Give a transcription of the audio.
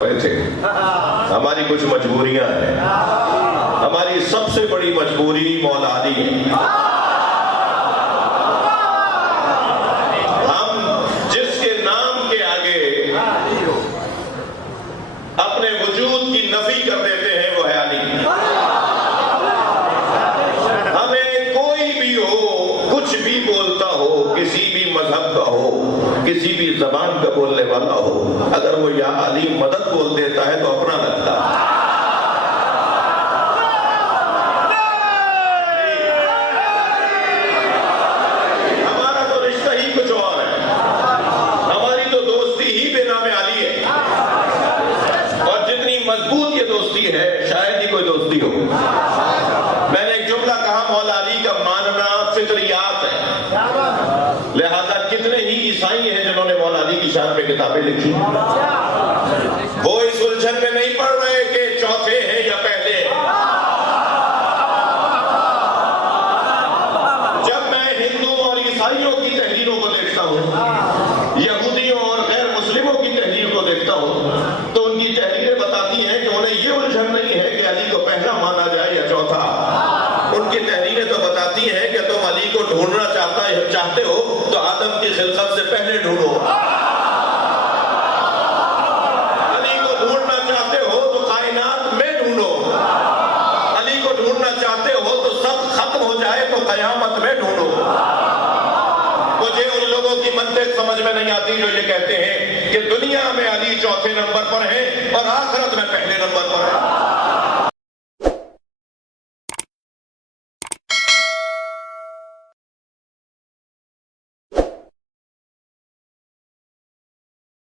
थे। हमारी कुछ मजबूरियां हैं। हमारी सबसे बड़ी मजबूरी मौला अली है। हम जिसके नाम के आगे अपने वजूद की नफी कर देते हैं वो है अली। हमें कोई भी हो, कुछ भी बोलता हो, किसी भी मजहब का हो, किसी भी जबान का बोलने वाला हो, अगर वो या अली मदद बोल देता है तो अपना लगता है। हमारा तो रिश्ता ही कुछ और है। हमारी तो दोस्ती ही बेनामे अली है। और जितनी मजबूत ये दोस्ती है शायद ही कोई दोस्ती हो। मैंने एक जुमला कहा, मौला अली का मानना फितरियात है। लिहाजा कितने ही ईसाई हैं जिन्होंने मौला अली की शान पे किताबें लिखी। वो इस उलझन में नहीं पड़ रहे कि चौथे हैं या पहले हैं। जब मैं हिंदू और ईसाइयों की तहरीरों को देखता हूँ, यहूदियों और गैर मुस्लिमों की तहरीर को देखता हूँ, तो उनकी तहरीरें बताती हैं कि उन्हें ये उलझन नहीं है कि अली को पहला माना जाए या चौथा। उनकी तहरीरें तो बताती हैं कि तुम अली को ढूंढना चाहते हो तो आदम की खिलकत से पहले ढूंढो। अली को ढूंढना चाहते हो तो कायनात में ढूंढो। अली को ढूंढना चाहते हो तो सब खत्म हो जाए तो कयामत में ढूंढो। मुझे उन लोगों की मंतिक समझ में नहीं आती जो ये कहते हैं कि दुनिया में अली चौथे नंबर पर है और आखिरत में पहले नंबर पर है।